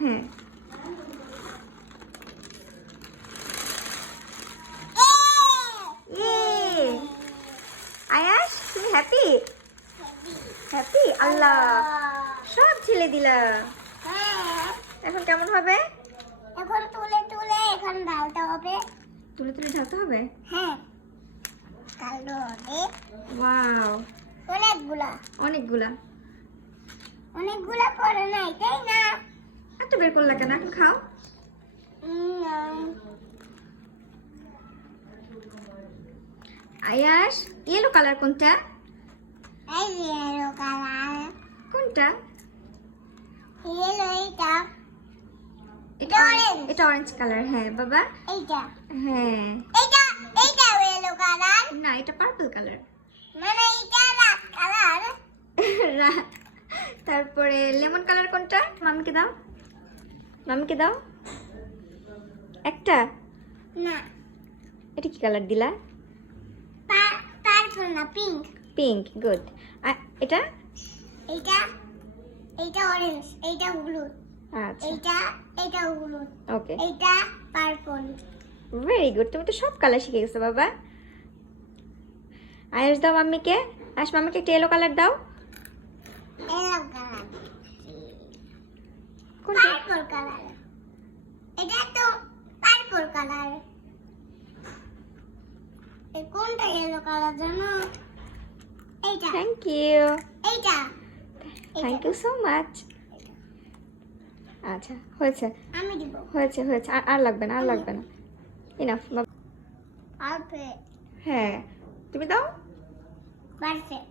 হ্যাঁ আয়াস তুমি হ্যাপি হ্যাপি আল্লাহ সব ছেলে দিলা এখন কেমন হবে এখন তুলে তুলে এখন ঢালতে হবে তুলে তুলে ঢালতে হবে হ্যাঁ ঢালতে হবে ওয়াও অনেকগুলা অনেকগুলা অনেকগুলা পড়ে নাই তাই না একটা বের করলা কেন এখন খাও আয়াস ইয়েলো কালার কোনটা এই ইয়েলো কালার কোনটা ইয়েলো এইটা এটা orange। এটা অরেঞ্জ কালার হ্যাঁ বাবা এইটা হ্যাঁ এইটা এইটা ইয়েলো কালার না এটা পার্পল কালার মানে এইটা লাল কালার তারপরে লেমন কালার কোনটা মামিকে দাও মামিকে দাও একটা না এটা কি কালার দিলা পার্পল না পিঙ্ক পিঙ্ক গুড এটা এইটা এইটা অরেঞ্জ এইটা হলুদ আচ্ছা এইটা এইটা হলুদ ওকে এইটা পার্পল ভেরি গুড তুমি তো সব কালার শিখে গেছো বাবা আয়াস দাও মাম্মিকে আয়াস মাম্মিকে একটা ইয়েলো কালার দাও ইয়েলো কালার কোনটা পার্পল কালার এটা তো পার্পল কালার এই কোনটা ইয়েলো কালার জানো এইটা থ্যাংক ইউ এইটা থ্যাংক ইউ সো মাচ আচ্ছা হয়েছে আমি দিব হয়েছে হয়েছে আর লাগবে না আর লাগবে না ইনাফ পারফেক্ট হ্যাঁ তুমি দাও পারফেক্ট